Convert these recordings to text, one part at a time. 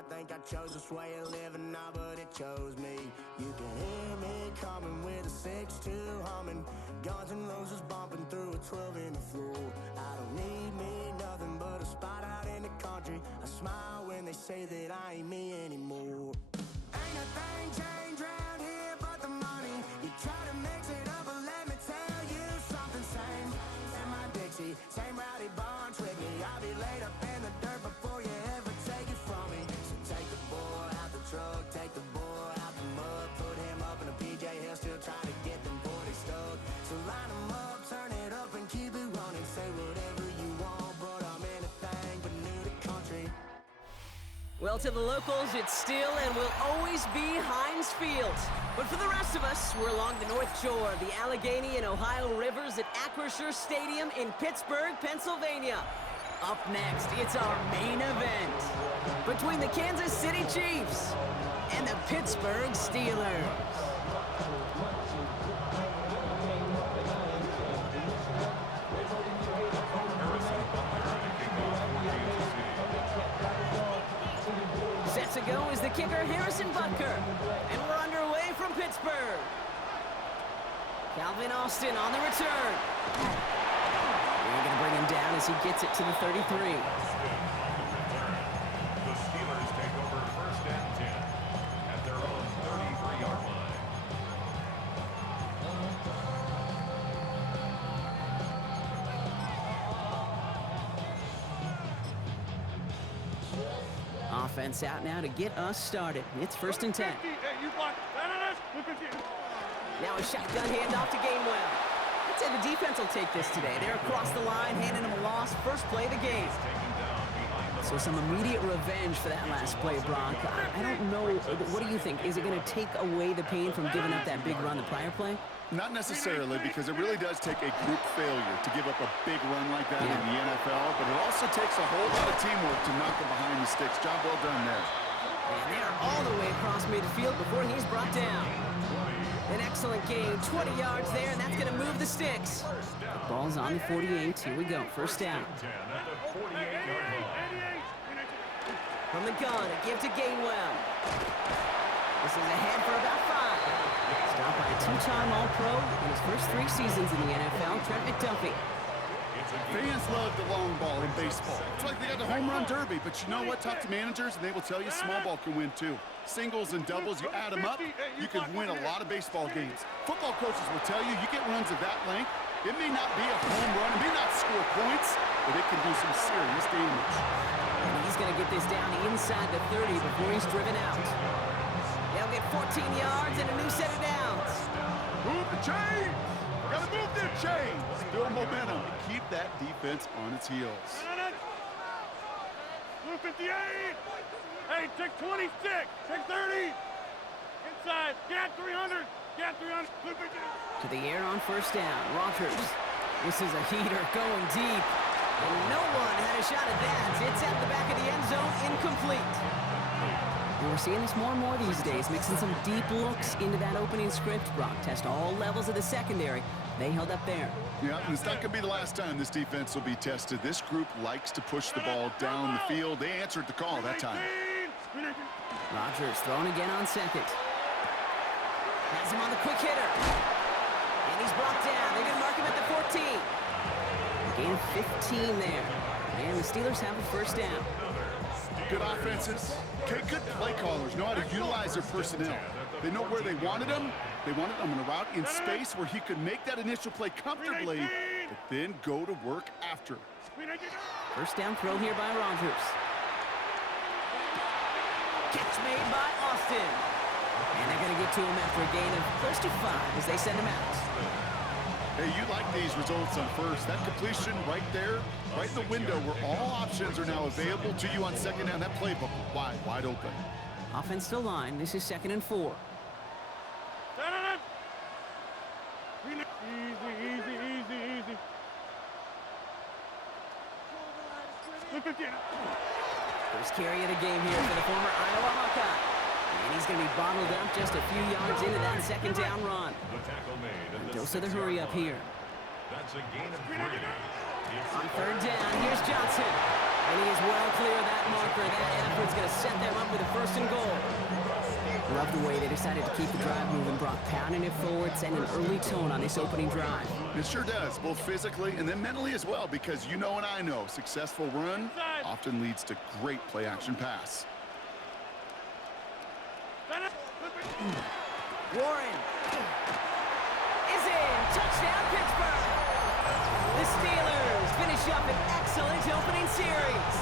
I think I chose this way of living now, but it chose me. You can hear me coming with a 6-2 humming, Guns N' Roses bumping through a 12 in the floor. I don't need me nothing but a spot out in the country. I smile when they say that I ain't me anymore. Ain't a thing changed round here but the money. You try to mix it up, but let me tell you something. Same in my Dixie, same rowdy bunch with me. I'll be laid up in the dirt before you ever take it from me. So take the boy out the truck, take the boy out the mud, put him up in a PJ, he'll still try to get them 40 stuck. So line him up, turn it up and keep it running. Say whatever you want, but I'm anything but new to country. Well, to the locals, it's still and will always be Heinz Field. But for the rest of us, we're along the North Shore, the Allegheny and Ohio rivers at Acrisure Stadium in Pittsburgh, Pennsylvania. Up next, it's our main event between the Kansas City Chiefs and the Pittsburgh Steelers. Set to go is the kicker, Harrison Butker. And we're underway from Pittsburgh. Calvin Austin on the return. We're going to bring him down as he gets it to the 33. The Steelers take over first and 10 at their own 33-yard line. Offense out now to get us started. It's first and 10. Now a shotgun handoff to Gainwell. I'd say the defense will take this today. They're across the line, handing him a loss. First play of the game. So some immediate revenge for that last play, Brock. I don't know. What do you think? Is it going to take away the pain from giving up that big run the prior play? Not necessarily, because it really does take a group failure to give up a big run like that in the NFL, but it also takes a whole lot of teamwork to knock him behind the sticks. Job well done there. And they're all the way across midfield before he's brought down. An excellent game, 20 yards there, and that's going to move the sticks. The ball's on the 48. Here we go, first down. From the gun, a give to Gainwell. This is ahead for about 5. Stopped by a two-time All-Pro in his first 3 seasons in the NFL, Trent McDuffie. Fans love the long ball in baseball. It's like they got the home run derby, but you know what? Talk to managers, and they will tell you small ball can win too. Singles and doubles, you add them up, you can win a lot of baseball games. Football coaches will tell you, you get runs of that length, it may not be a home run, it may not score points, but it can do some serious damage. And he's going to get this down inside the 30 before he's driven out. They'll get 14 yards and a new set of downs. Move the chains! Gotta move their chains! Build momentum and keep that defense on its heels. Blue 58! Hey, take 26! Take 30! Inside! Get 300! Get 300! Blue 58! To the air on first down. Rogers. This is a heater going deep. And no one had a shot at that. It's at the back of the end zone, incomplete. And we're seeing this more and more these days, mixing some deep looks into that opening script. Brock test all levels of the secondary. They held up there. Yeah, and it's not going to be the last time this defense will be tested. This group likes to push the ball down the field. They answered the call that time. Rogers thrown again on second. Has him on the quick hitter. And he's brought down. They're going to mark him at the 14. Gain of 15 there. And the Steelers have a first down. Good offenses. Okay, good play callers know how to utilize their personnel. They know where they wanted them. They wanted them in a route in space where he could make that initial play comfortably, but then go to work after. First down throw here by Rogers. Catch made by Austin. And they're going to get to him after a gain of close to 5 as they send him out. Hey, you like these results on first. That completion right there, right in the window where all options are now available to you on second down. That playbook wide open. Offense to line. This is 2nd and 4. Easy. First carry of the game here for the former Iowa Hawkeye. And he's going to be bottled up just a few yards into that second down run. The tackle made. Dose of the hurry up here. That's a gain of 3. On third down, here's Johnson. And he is well clear of that marker. That effort's going to set them up with a 1st and goal. Love the way they decided to keep the drive moving, Brock, pounding it forward, sending an early tone on this opening drive. It sure does, both physically and then mentally as well, because you know and I know, successful run often leads to great play-action pass. Warren is in. Touchdown, Pittsburgh. The Steelers finish up an excellent opening series.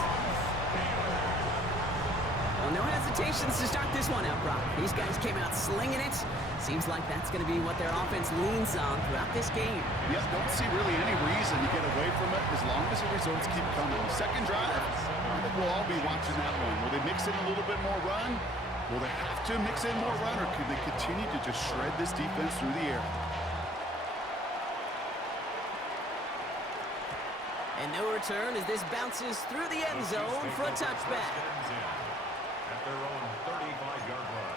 Well, no hesitations to start this one out, Brock. These guys came out slinging it. Seems like that's going to be what their offense leans on throughout this game. Yep, don't see really any reason to get away from it as long as the results keep coming. Second drive, I think we'll all be watching that one. Will they mix in a little bit more run? Will they have to mix in more run, or could they continue to just shred this defense through the air? And no return as this bounces through the end zone for a touchback. At their own 35-yard line.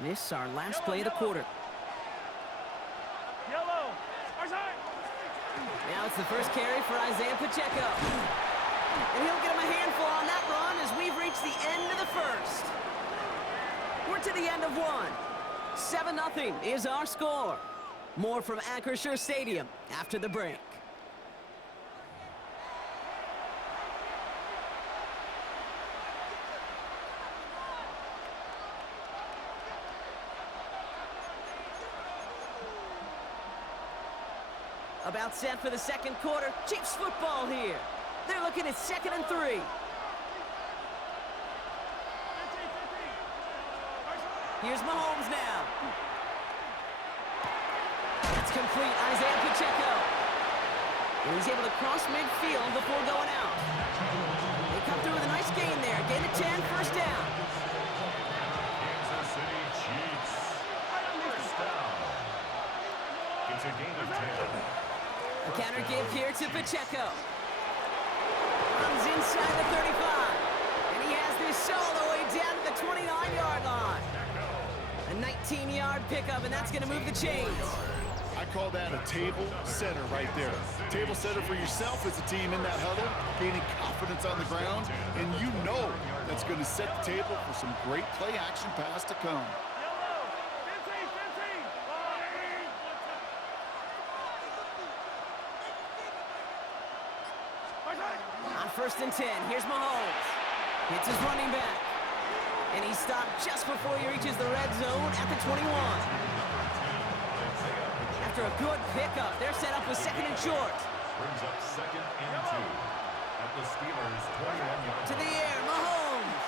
This is our last play of the quarter. Yellow. Now it's the first carry for Isaiah Pacheco. And he'll get him a handful on that run as we've reached the end of the first. We're to the end of one. 7-0 is our score. More from Acrisure Stadium after the break. About set for the second quarter. Chiefs football here. They're looking at 2nd and 3. Here's Mahomes now. That's complete. Isaiah Pacheco. And he's able to cross midfield before going out. They come through with a nice gain there. Gain of 10, first down. Kansas City Chiefs. First down. It's a gain of 10. A counter give here to Pacheco. Runs inside the 35. And he has this all the way down to the 29-yard line. A 19-yard pickup, and that's going to move the chains. I call that a table setter right there. Table setter for yourself as a team in that huddle, gaining confidence on the ground, and you know that's going to set the table for some great play-action pass to come. On 1st and 10, here's Mahomes. Hits his running back. And he's stopped just before he reaches the red zone at the 21. After a good pickup, they're set up with 2nd and short. Brings up 2nd and 2 at the Steelers' 21-yard. To the air, Mahomes.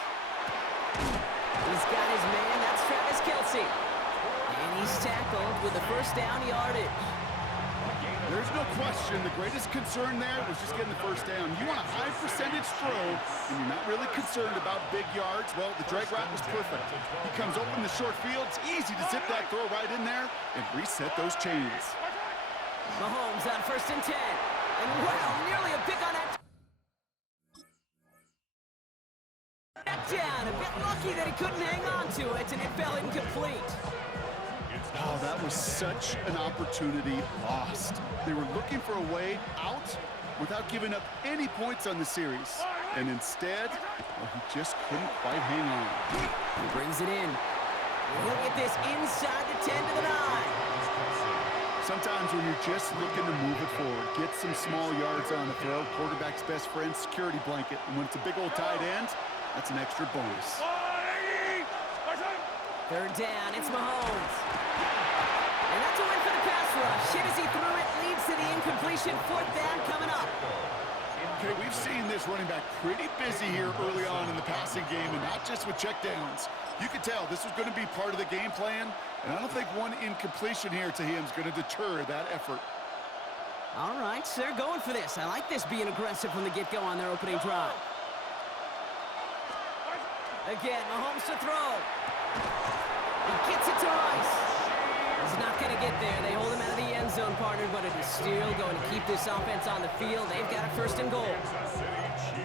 He's got his man, that's Travis Kelce. And he's tackled with the first down yardage. There's no question the greatest concern there was just getting the first down. You want a high percentage throw, and you're not really concerned about big yards. Well, the drag route was perfect. He comes open the short field. It's easy to zip that throw right in there and reset those chains. Mahomes on 1st and 10. And wow, nearly a pick on that. Back down, a bit lucky that he couldn't hang on to it, and it fell incomplete. Oh, that was such an opportunity lost. They were looking for a way out without giving up any points on the series. And instead, well, he just couldn't quite hang on. He brings it in. He'll get this inside the 10 to the 9. Sometimes when you're just looking to move it forward, get some small yards on the throw, quarterback's best friend, security blanket. And when it's a big old tight end, that's an extra bonus. 3rd down, it's Mahomes. And that's a win for the pass rush. Hit as he threw it, leads to the incompletion. 4th down coming up. Okay, we've seen this running back pretty busy here early on in the passing game, and not just with checkdowns. You could tell this was going to be part of the game plan, and I don't think one incompletion here to him is going to deter that effort. All right, they're going for this. I like this being aggressive from the get-go on their opening drive. Again, Mahomes to throw. He gets it to Rice. He's not going to get there. They hold him out of the end zone, partner, but it is still going to keep this offense on the field. They've got a first and goal.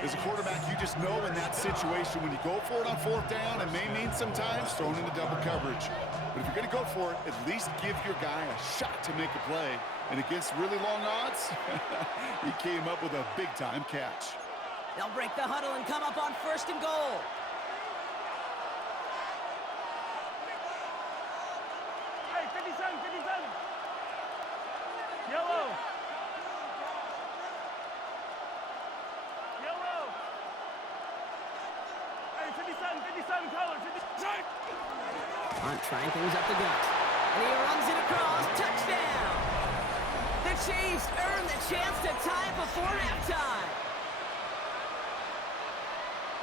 As a quarterback, you just know in that situation when you go for it on fourth down, it may mean sometimes thrown into double coverage. But if you're going to go for it, at least give your guy a shot to make a play. And against really long odds, he came up with a big-time catch. They'll break the huddle and come up on first and goal. Hey, 57, 57. Yellow. Yellow. Hey, 57 color. 57. Hunt trying things up the gut. And he runs it across. Touchdown! The Chiefs earn the chance to tie it before halftime.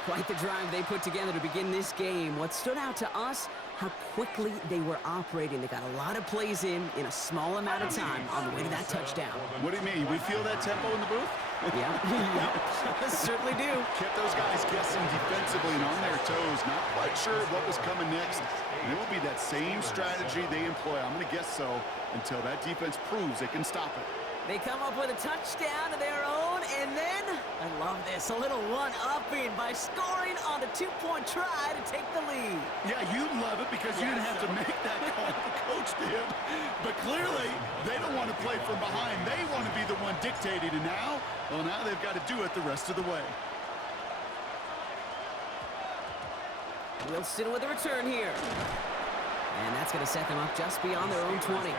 Quite the drive they put together to begin this game. What stood out to us, how quickly they were operating. They got a lot of plays in a small amount of time on the way to that touchdown. What do you mean? We feel that tempo in the booth? Yeah, yep. Certainly do. Kept those guys guessing defensively and on their toes, not quite sure what was coming next. And it will be that same strategy they employ, I'm going to guess so, until that defense proves they can stop it. They come up with a touchdown of their own, and then, I love this, a little one-upping by scoring on the two-point try to take the lead. Yeah, you love it because you didn't have to make that call. The coach did. But clearly, they don't want to play from behind. They want to be the one dictating, and now they've got to do it the rest of the way. Wilson with a return here. And that's going to set them up just beyond their own 20.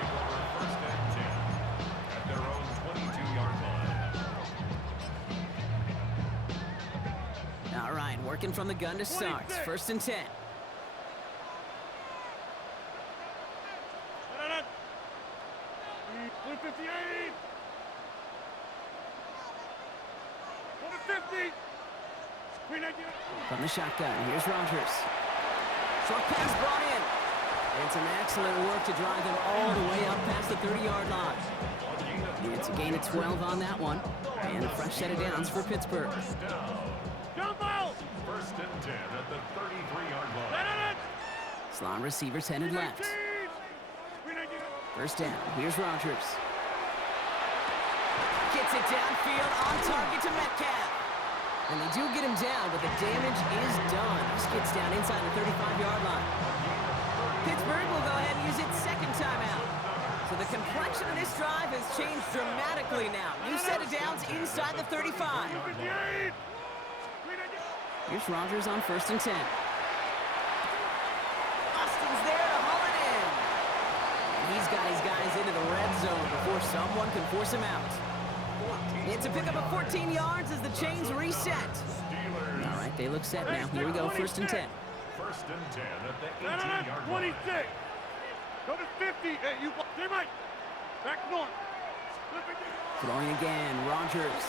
All right, working from the gun to start. First and 10. Blue 58. 150. From the shotgun, here's Rodgers. Short pass brought in. And some excellent work to drive them all the way up past the 30-yard line. And it's a gain of 12 on that one. And a fresh set of downs for Pittsburgh. Jump out. First and 10 at the 33-yard line. Slot receivers headed left. First down, here's Rodgers. Gets it downfield on target to Metcalf. And they do get him down, but the damage is done. He skids down inside the 35-yard line. Pittsburgh will go ahead and use its second timeout. So the complexion of this drive has changed dramatically now. New set of downs inside the 35. Here's Rodgers on first and 10. Austin's there to haul it in. And he's got his guys into the red zone before someone can force him out. It's a pickup of 14 yards as the chains reset. All right, they look set now. Here we go, first and 10. First and 10 at the 18-yard line. 26. Go to 50. Hey, you stay right. Back north. Throwing again, Rodgers.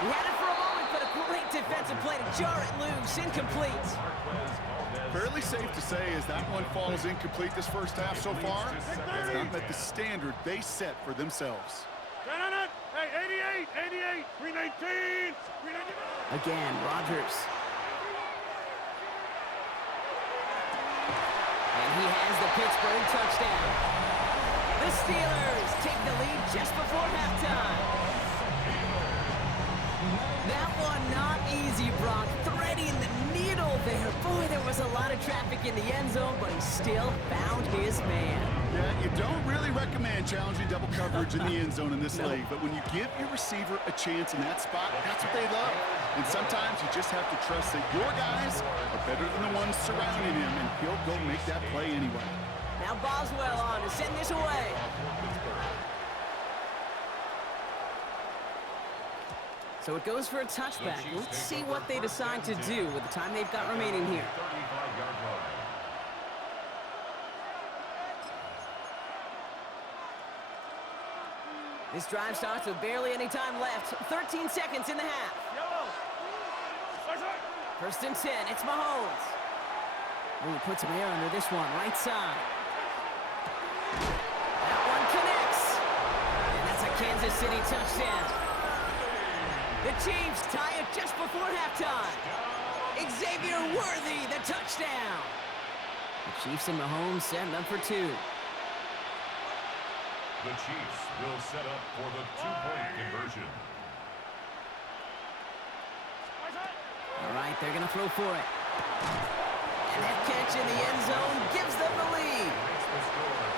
He had it for a moment, but a great defensive play to jar it loose. Incomplete. Fairly safe to say as that one falls incomplete this first half so far, it's not met the standard they set for themselves. Hey, 88, 319, 319. Again, Rodgers. And he has the Pittsburgh touchdown. The Steelers take the lead just before halftime. That one not easy, Brock. Threading the needle there. Boy, there was a lot of traffic in the end zone, but he still found his man. Yeah, you don't really recommend challenging double coverage in the end zone in this league, but when you give your receiver a chance in that spot, that's what they love. And sometimes you just have to trust that your guys are better than the ones surrounding him, and he'll go make that play anyway. Now Boswell on to send this away. So it goes for a touchback. Let's see what they decide to do with the time they've got remaining here. This drive starts with barely any time left. 13 seconds in the half. First and 10, it's Mahomes. Oh, puts some air under this one, right side. That one connects. And that's a Kansas City touchdown. The Chiefs tie it just before halftime. Xavier Worthy, the touchdown. The Chiefs and Mahomes setting up for two. The Chiefs will set up for the two-point conversion. All right, they're going to throw for it. And that catch in the end zone gives them the lead.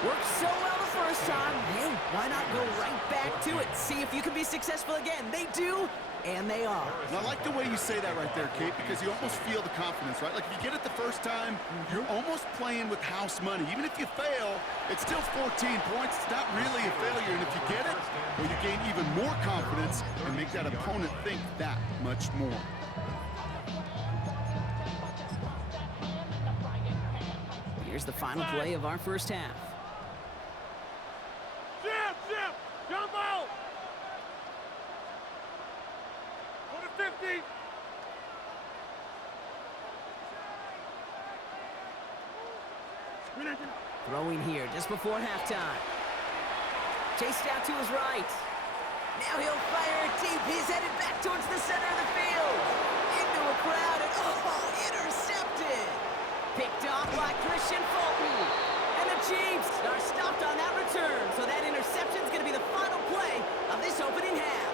Worked so well the first time. Hey, why not go right back to it? See if you can be successful again. They do, and they are. And I like the way you say that right there, Kate, because you almost feel the confidence, right? Like if you get it the first time, you're almost playing with house money. Even if you fail, it's still 14 points. It's not really a failure. And if you get it, well, you gain even more confidence and make that opponent think that much more. Here's the final play of our first half. Zip! Jump out! Go to 50! Throwing here just before halftime. Chased out to his right. Now he'll fire it deep. He's headed back towards the center of the field. Into a crowd and intercepted. Picked off by Christian Fulton. And the Chiefs are stopped on that return. So that interception is going to be the final play of this opening half.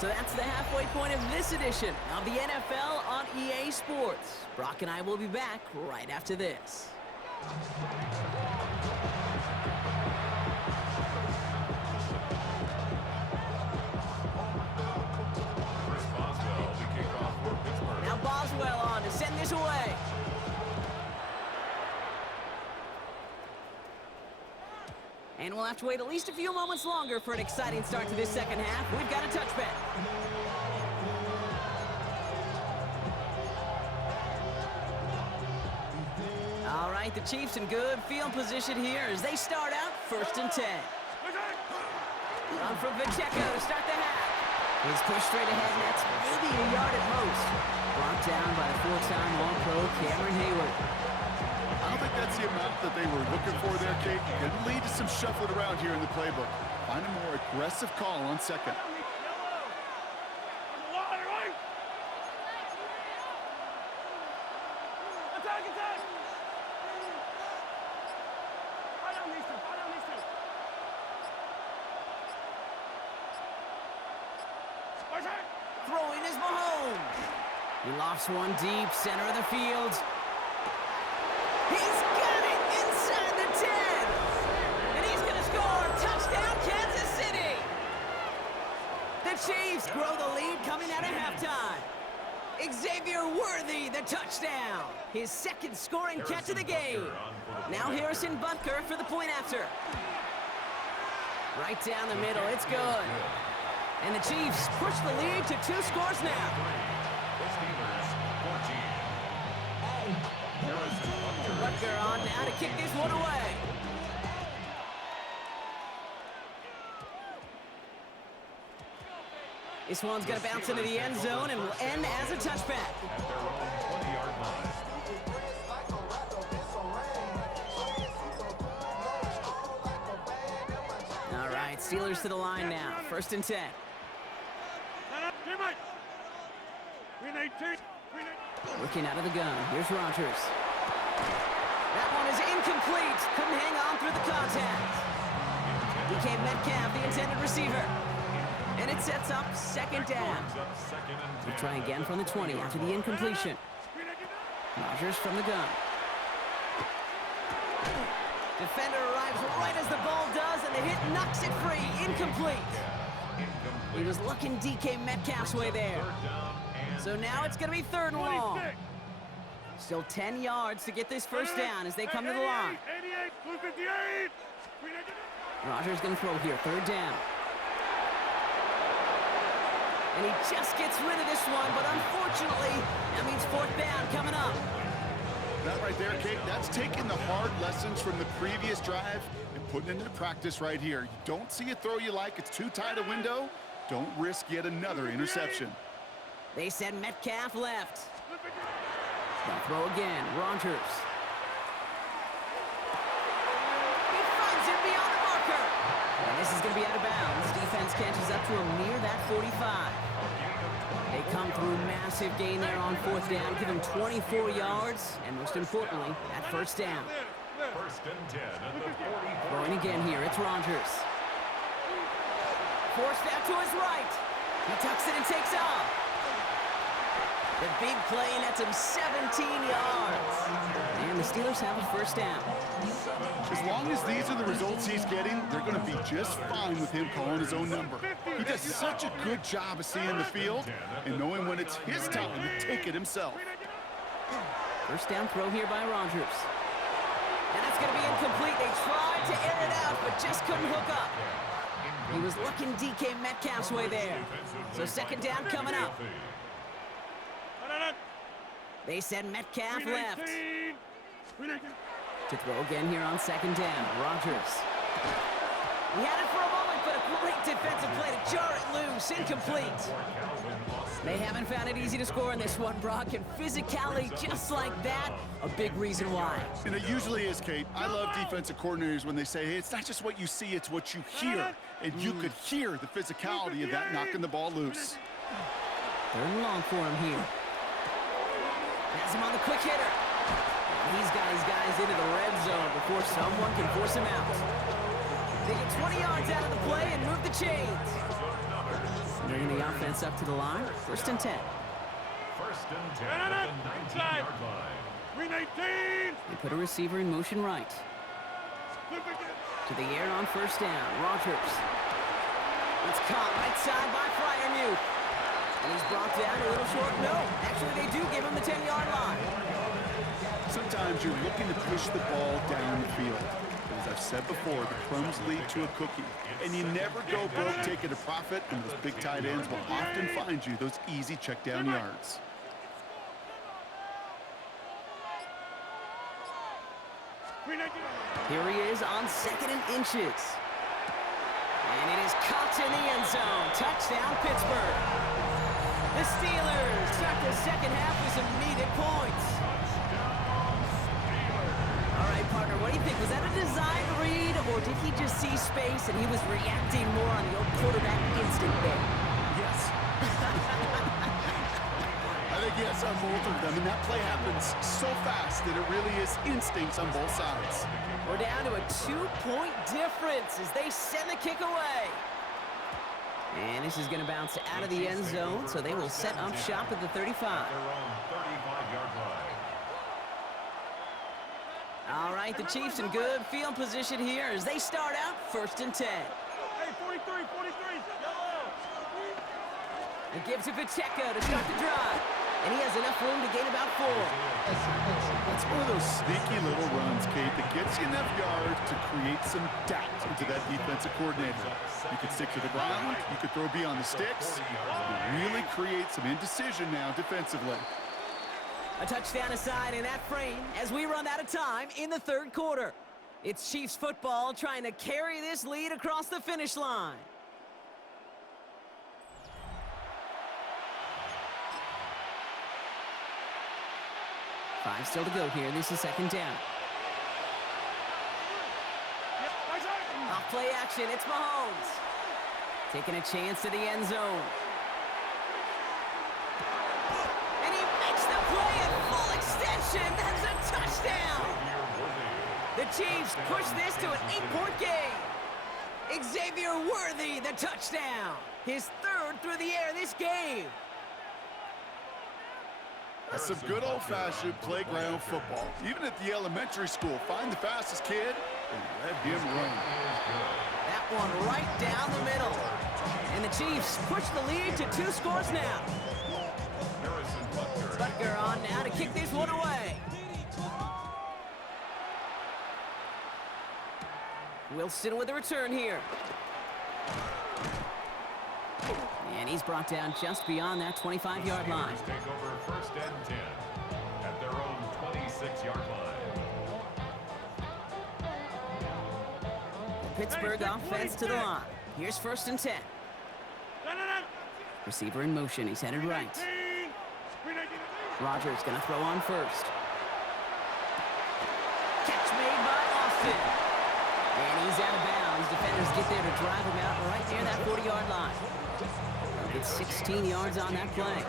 So that's the halfway point of this edition of the NFL on EA Sports. Brock and I will be back right after this. Now Boswell on to send this away. And we'll have to wait at least a few moments longer for an exciting start to this second half. We've got a touchback. All right, the Chiefs in good field position here as they start out 1st and 10. Run from Pacheco to start the half. He's pushed straight ahead, and that's maybe a yard at most. Brought down by the four-time All-Pro Cameron Hayward. I don't think that's the amount that they were looking for there, Kate. Could lead to some shuffling around here in the playbook. Find a more aggressive call on second. Throwing is Mahomes. He lofts one deep, center of the field. He's got it inside the 10. And he's going to score. Touchdown, Kansas City. The Chiefs grow the lead coming out of halftime. Xavier Worthy, the touchdown. His second scoring catch of the game. Now Harrison Butker for the point after. Right down the middle, it's good. And the Chiefs push the lead to 2 scores now. Butker on now to kick this one away. This one's going to bounce into the end zone and will end as a touchback. All right, Steelers to the line now. 1st and 10. Looking out of the gun. Here's Rodgers. That one is incomplete. Couldn't hang on through the contact. DK Metcalf, the intended receiver. And it sets up 2nd down. We'll try again from the 20 after the incompletion. Rodgers from the gun. Defender arrives right as the ball does, and the hit knocks it free. Incomplete. He was looking DK Metcalf's way there. So now it's going to be 3rd and long. Still 10 yards to get this first down as they come to the line. Rodgers going to throw here, 3rd down. And he just gets rid of this one, but unfortunately, that means 4th down coming up. That right there, Kate, that's taking the hard lessons from the previous drive and putting it into practice right here. You don't see a throw you like, it's too tight a window, don't risk yet another interception. They said Metcalf left. They'll throw again, Rodgers. He finds him beyond the marker. And this is going to be out of bounds. Defense catches up to him near that 45. They They come through massive gain there on 4th down, give him 24 yards, and most importantly, that first down. First and 10 at the 44. Going again here, it's Rodgers. Forced out to his right. He tucks it and takes off. The big play nets him 17 yards. And the Steelers have a first down. As long as these are the results he's getting, they're going to be just fine with him calling his own number. He does such a good job of seeing the field and knowing when it's his time to take it himself. First down throw here by Rodgers. And that's going to be incomplete. They tried to air it out, but just couldn't hook up. He was looking DK Metcalf's way there. So second down coming up. They said Metcalf left. To throw again here on second down. Rodgers. He had it for a moment, but a great defensive play to jar it loose. Incomplete. They haven't found it easy to score in this one, Brock, and physicality just like that, a big reason why. And it usually is, Kate. I love defensive coordinators when they say, hey, it's not just what you see, it's what you hear. And you could hear the physicality of that knocking the ball loose. Third and long for him here. Has him on the quick hitter. And he's got his guys into the red zone before someone can force him out. They get 20 yards out of the play and move the chains. Bringing the offense up to the line. First and 10. First and 10 at the 19-yard line. They put a receiver in motion right. To the air on first down. Rodgers. It's caught right side by Freiermuth. And he's brought down a little short. No, actually they do give him the 10-yard line. Sometimes you're looking to push the ball down the field. As I've said before, the crumbs lead to a cookie. And you never go broke taking a profit, and those big tight ends will often find you those easy check down yards. Here he is on second and inches. And it is caught in the end zone. Touchdown, Pittsburgh. The Steelers start the second half with some needed points. All right, partner, what do you think? Was that a design read, or did he just see space and he was reacting more on the old quarterback instinct there? Yes. I think yes on both of them, and that play happens so fast that it really is instincts on both sides. We're down to a 2-point difference as they send the kick away. And this is going to bounce out of the end zone, so they will set up shop at the 35. Their own 35-yard line. All right, the Chiefs in good field position here as they start out first and 10. Hey, 43, yellow. It gives to Pacheco to start the drive. And he has enough room to gain about 4. It's one of those sneaky little runs, Kate, that gets you enough yards to create some doubt into that defensive coordinator. You could stick to the ground, you could throw beyond the sticks, and really create some indecision now defensively. A touchdown aside in that frame as we run out of time in the third quarter. It's Chiefs football trying to carry this lead across the finish line. Five still to go here. This is second down. Off play action. It's Mahomes. Taking a chance to the end zone. And he makes the play at full extension. That's a touchdown. The Chiefs push this to an 8-point game. Xavier Worthy, the touchdown. His third through the air this game. That's some good old-fashioned playground football. Even at the elementary school, find the fastest kid and let him run. That one right down the middle. And the Chiefs push the lead to 2 scores now. Butker on now to kick this one away. Wilson with a return here. And he's brought down just beyond that 25-yard line. Take over first and 10 at their own 26-yard line. Pittsburgh offense to the line. Here's first and 10. Receiver in motion. He's headed right. Rodgers going to throw on first. Catch made by Austin. And he's out of bounds. Defenders get there to drive him out right near that 40-yard line. The It's 16 yards on that play.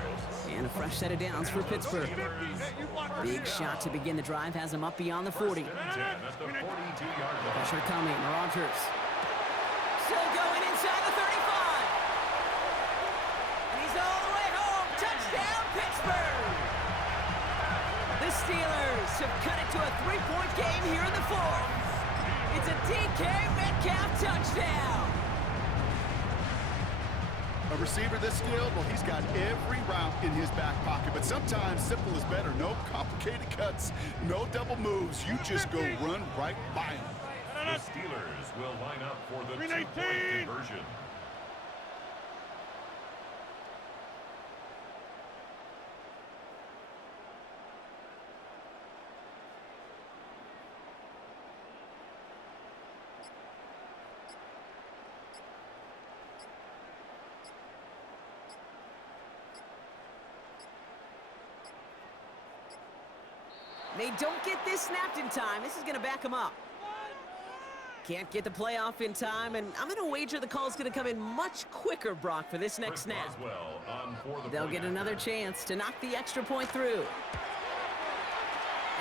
And a fresh set of downs for Pittsburgh. Big shot to begin the drive has him up beyond the 40. Pressure coming, Rodgers. Still going inside the 35. And he's all the way home. Touchdown, Pittsburgh! The Steelers have cut it to a 3-point game here in the fourth. It's a DK Metcalf touchdown. A receiver this skilled, well, he's got every route in his back pocket, but sometimes simple is better. No complicated cuts, no double moves. You just go run right by him. The Steelers will line up for the two-point conversion. They don't get this snapped in time. This is going to back them up. Can't get the play off in time, and I'm going to wager the call's going to come in much quicker, Brock, for this next snap. They'll get another chance to knock the extra point through.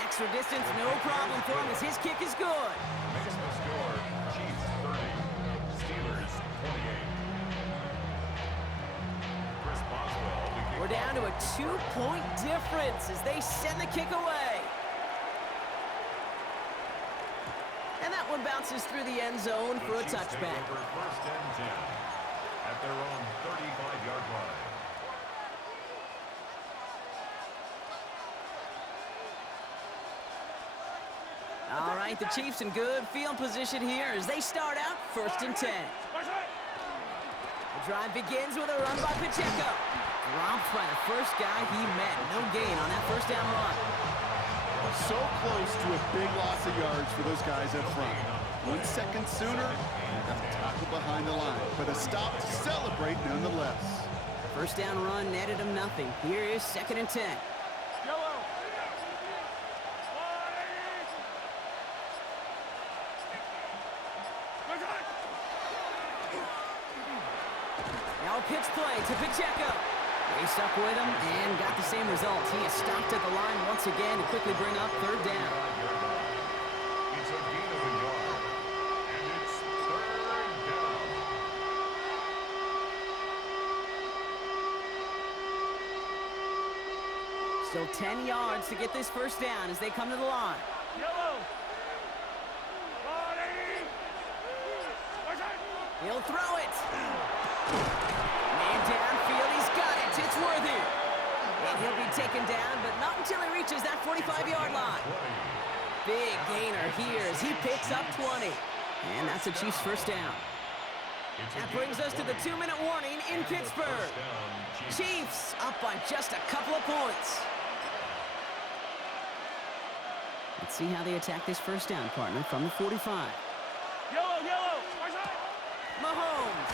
Extra distance, no problem for him as his kick is good. Makes the score, Chiefs 30, Steelers 28. We're down to a 2-point difference as they send the kick away. And that one bounces through the end zone for a touchback. First and 10 at their own 35-yard line. All right, the Chiefs in good field position here as they start out 1st and 10. The drive begins with a run by Pacheco. Dropped by the first guy he met. No gain on that first down run. So close to a big loss of yards for those guys up front. 1 second sooner, and got the tackle behind the line. But a stop to celebrate nonetheless. First down run netted him nothing. Here is 2nd and 10. Now a pitch play to Pacheco. They stuck with him and got the same result. He is stopped at the line once again to quickly bring up 3rd down. It's a gain of a yard, and it's 3rd down. Still 10 yards to get this first down as they come to the line. He'll throw it. Man downfield, he's got it. It's worthy. And he'll be taken down, but not until he reaches that 45-yard line. Big gainer here as he picks up 20. And that's a Chiefs first down. That brings us to the 2-minute warning in Pittsburgh. Chiefs up by just a couple of points. Let's see how they attack this first down, partner, from the 45. Mahomes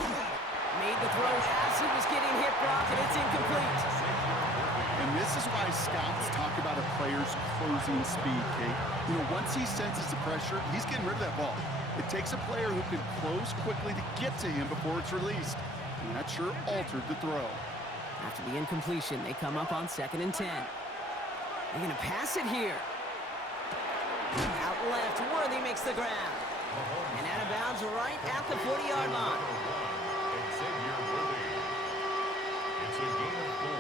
made the throw as he was getting hit, Brock, and it's incomplete. And this is why scouts talk about a player's closing speed, Kate. You know, once he senses the pressure, he's getting rid of that ball. It takes a player who can close quickly to get to him before it's released. And that sure altered the throw. After the incompletion, they come up on 2nd and 10. They're going to pass it here. Out left, Worthy makes the grab. And out of bounds right at the 40-yard line. It's a gain of 4.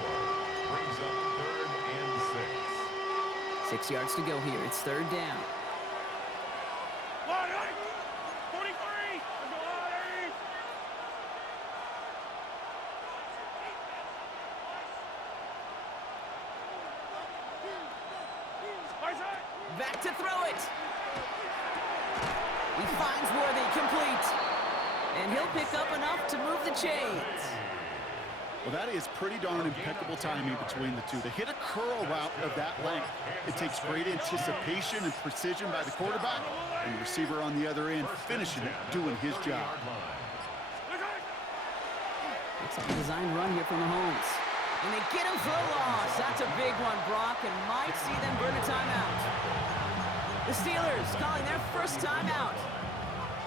Brings up 3rd and 6. 6 yards to go here. It's 3rd down. 43! Back to throw it. He finds Worthy, complete. And he'll pick up enough to move the chains. Well, that is pretty darn impeccable timing between the two. They hit a curl route of that length. It takes great anticipation and precision by the quarterback, and the receiver on the other end finishing it, doing his job. It's a designed run here from Mahomes. And they get him for a loss. That's a big one, Brock, and might see them burn a timeout. The Steelers calling their first timeout.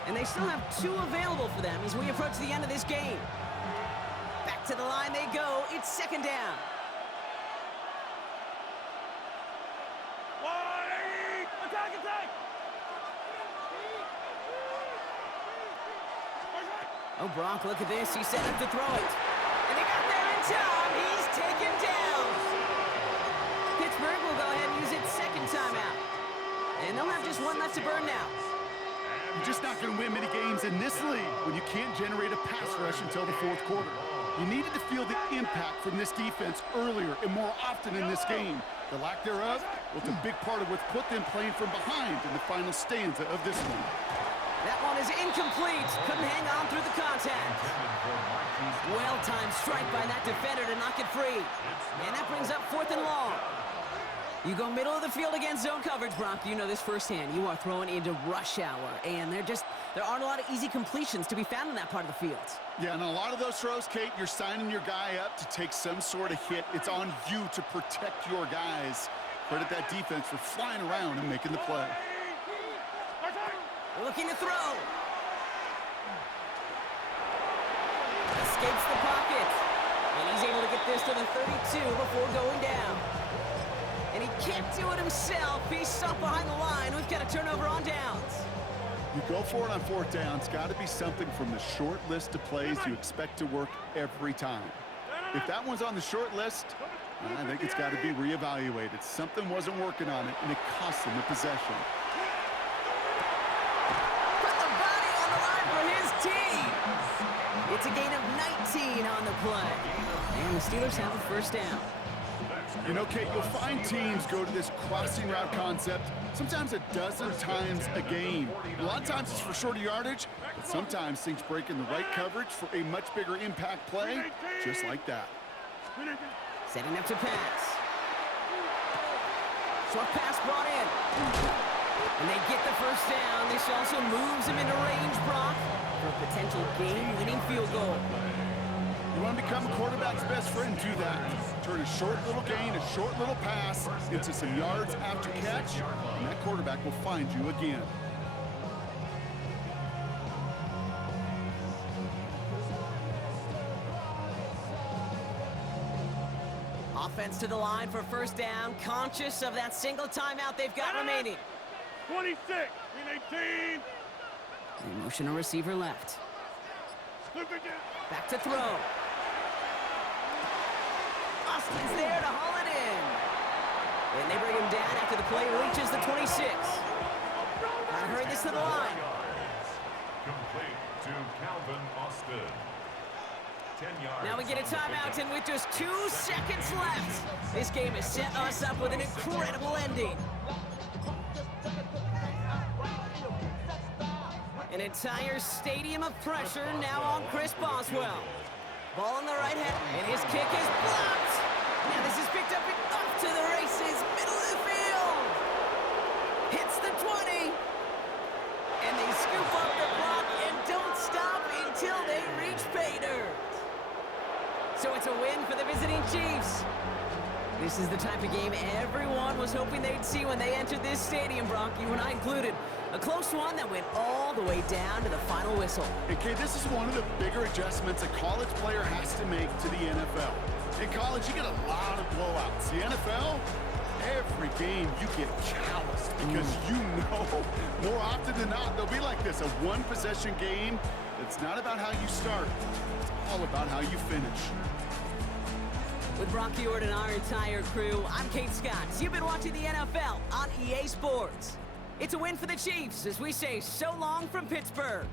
And they still have 2 available for them as we approach the end of this game. Back to the line they go. It's second down. Attack, attack! Oh, Brock, look at this. He's set up to throw it. And they got there in time. He's taken down. Pittsburgh will go ahead and use its second timeout. And they'll have just one left to burn now. You're just not going to win many games in this league when you can't generate a pass rush until the fourth quarter. You needed to feel the impact from this defense earlier and more often in this game. The lack thereof, well, it's a big part of what's put them playing from behind in the final stanza of this one. That one is incomplete. Couldn't hang on through the contact. Well-timed strike by that defender to knock it free. And that brings up 4th and long. You go middle of the field against zone coverage, Brock. You know this firsthand. You are throwing into rush hour, and there aren't a lot of easy completions to be found in that part of the field. Yeah, and a lot of those throws, Kate, you're signing your guy up to take some sort of hit. It's on you to protect your guys. Credit that defense for flying around and making the play. Looking to throw. Escapes the pocket. And he's able to get this to the 32 before going down. And he can't do it himself. He's stuck behind the line. We've got a turnover on downs. You go for it on 4th down. It's got to be something from the short list of plays you expect to work every time. If that one's on the short list, I think it's got to be reevaluated. Something wasn't working on it, and it cost him the possession. Put the body on the line for his team. It's a gain of 19 on the play. And the Steelers have a first down. You know, Kate, you'll find teams go to this crossing route concept sometimes a dozen times a game. A lot of times it's for shorter yardage, but sometimes things break in the right coverage for a much bigger impact play, just like that. Setting up to pass. Short pass brought in. And they get the first down. This also moves him into range, Brock, for a potential game-winning field goal. You want to become a quarterback's best friend, do that. Turn a short little gain, a short little pass into some yards after catch, and that quarterback will find you again. Offense to the line for first down, conscious of that single timeout they've got remaining. 26, 18. The motion receiver left. Back to throw. Austin's there to haul it in. And they bring him down after the play reaches the 26. Gotta hurry this to the line. Complete to Calvin Austin. 10 yards. Now we get a timeout, and with just 2 seconds left, this game has set us up with an incredible ending. An entire stadium of pressure now on Chris Boswell. Ball in the right hand, and his kick is blocked. Now this is picked up and off to the races, middle of the field. Hits the 20. And they scoop up the block and don't stop until they reach pay dirt. So it's a win for the visiting Chiefs. This is the type of game everyone was hoping they'd see when they entered this stadium, Brock, you and I included. A close one that went all the way down to the final whistle. Okay, this is one of the bigger adjustments a college player has to make to the NFL. In college, you get a lot of blowouts. The NFL, every game you get calloused because you know more often than not they'll be like this, a one-possession game. It's not about how you start. It's all about how you finish. With Brock Ewart and our entire crew, I'm Kate Scott. You've been watching the NFL on EA Sports. It's a win for the Chiefs as we say so long from Pittsburgh.